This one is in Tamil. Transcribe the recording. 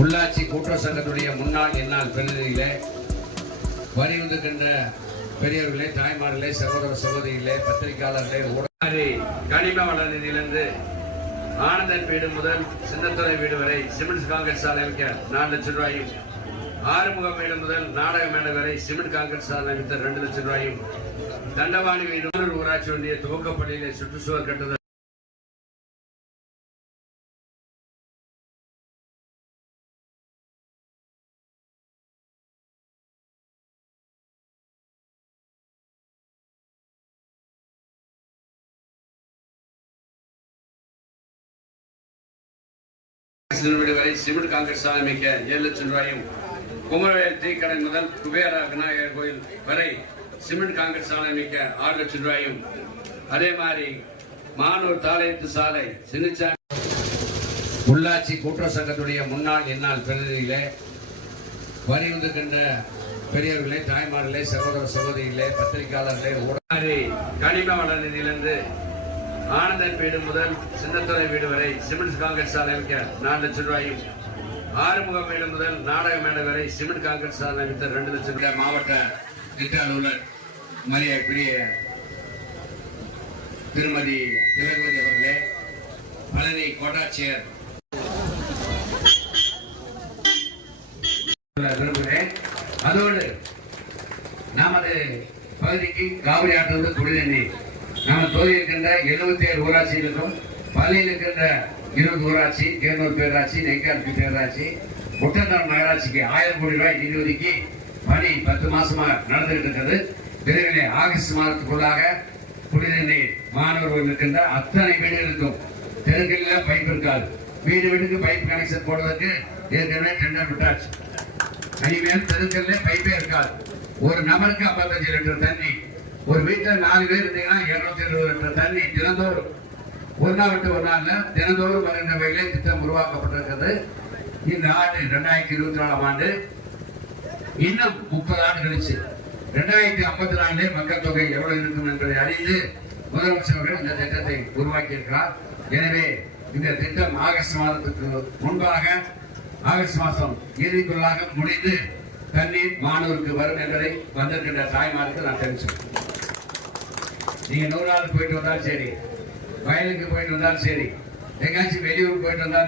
உள்ளாட்சி கூட்டுறவு சங்கத்துடைய முன்னாள் என்னால் பிரதிநிதிகளே வரி வந்திருக்கின்ற பெரியவர்களே தாய்மார்களே சகோதர சகோதரிகளே பத்திரிகையாளர்களே ஊடகி கனிம வள நிதியிலிருந்து ஆனந்தன் வீடு முதல் சின்னத்துறை வீடு வரை சிமெண்ட் காங்கிரஸ் சாலை நாலு லட்சம் ரூபாயும் ஆறுமுக வீடு முதல் நாடக மேடை வரை சிமெண்ட் காங்கிரஸ் சாலை அமைத்த ரெண்டு லட்சம் ரூபாயும் தண்டவாணி வீடு ஊராட்சி ஒன்றிய துவக்கப்பள்ளியிலே சுற்றுச்சுவர் கட்டுதல் அரசின் வீடு வரை சிமெண்ட் காங்கிரஸ் அமைக்க ஏழு லட்சம் ரூபாயும் குமரவேல் டீக்கடை முதல் குபேரா விநாயகர் கோயில் வரை சிமெண்ட் காங்கிரஸ் சாலை அமைக்க ஆறு லட்சம் ரூபாயும். அதே மாதிரி மானூர் தாளையத்து சாலை சின்னச்சா உள்ளாட்சி கூட்டுறவு சங்கத்துடைய முன்னாள் என்னால் பிரதிநிதிகளே வரி வந்திருக்கின்ற பெரியவர்களே தாய்மார்களே சகோதர சகோதரிகளே பத்திரிகையாளர்களே கனிம வள நிதியிலிருந்து ஆனந்தன் வீடு முதல் சின்னத்துறை வீடு வரை சிமெண்ட் காங்கிரஸ் சாலை அமைக்க நாலு லட்சம் ரூபாயும். ஆறுமுகம் வீடு முதல் நாடக மேடை வரை சிமெண்ட் காங்கிரஸ் சாலை அமைத்த ரெண்டு லட்சம் ரூபாய் மாவட்ட திட்ட அலுவலர் மரியாதைக்குரிய திருமதி திலகவதி அவர்களே பழனி கோட்டாட்சியர். விரும்புகிறேன். அதோடு நமது பகுதிக்கு காவிரி ஆற்றிலிருந்து குடிநீர் நம்ம தொகுதி இருக்கின்ற எழுபத்தி ஏழு ஊராட்சிகளுக்கும் பள்ளியில் இருக்கின்ற இருபது ஊராட்சி இருநூறு பேராட்சி நெய்க்கால் பேராட்சி ஒட்டந்தரம் நகராட்சிக்கு ஆயிரம் கோடி ரூபாய் நிதி ஒதுக்கி பணி பத்து மாசமா நடந்துகிட்டு இருக்கிறது. விரைவில் ஆகஸ்ட் மாதத்துக்குள்ளாக குடிநீர் நீர் மாணவர்கள் இருக்கின்ற அத்தனை வீடுகளுக்கும் தெருக்களில் பைப் இருக்காது. வீடு வீட்டுக்கு பைப் கனெக்ஷன் போடுவதற்கு ஏற்கனவே டெண்டர் விட்டாச்சு. இனிமேல் தெருக்கல்ல பைப்பே இருக்காது. ஒரு நபருக்கு 55 லிட்டர் தண்ணி ஒரு வீட்டில் நாலு பேர் இருந்தீங்கன்னா இருநூத்தி இருபது லிட்டர் தண்ணி தினந்தோறும். ஒரு நாள் விட்டு ஒரு நாள்ல தினந்தோறும் வருகின்ற வகையிலே திட்டம் உருவாக்கப்பட்டிருக்கிறது. இந்த ஆண்டு ரெண்டாயிரத்தி இருபத்தி நாலாம் ஆண்டு இன்னும் முப்பது ஆண்டு கழிச்சு ரெண்டாயிரத்தி ஐம்பத்தி நாலுலே மக்கள் தொகை எவ்வளவு இருக்கும் என்பதை அறிந்து முதலமைச்சர் அவர்கள் இந்த திட்டத்தை உருவாக்கியிருக்கிறார். எனவே இந்த திட்டம் ஆகஸ்ட் மாதத்துக்கு முன்பாக ஆகஸ்ட் மாதம் இறுதிக்குள்ளாக முடிந்து தண்ணீர் மாணவருக்கு வரும் என்பதை வந்திருக்கின்ற தாய்மாருக்கு நான் தெரிவிச்சேன் நீங்க நூறு நாள் போயிட்டு வந்தாலும் சரி வயலுக்கு போயிட்டு வந்தாலும் சரி எங்காச்சும் வெளியூர் போயிட்டு வந்தாலும்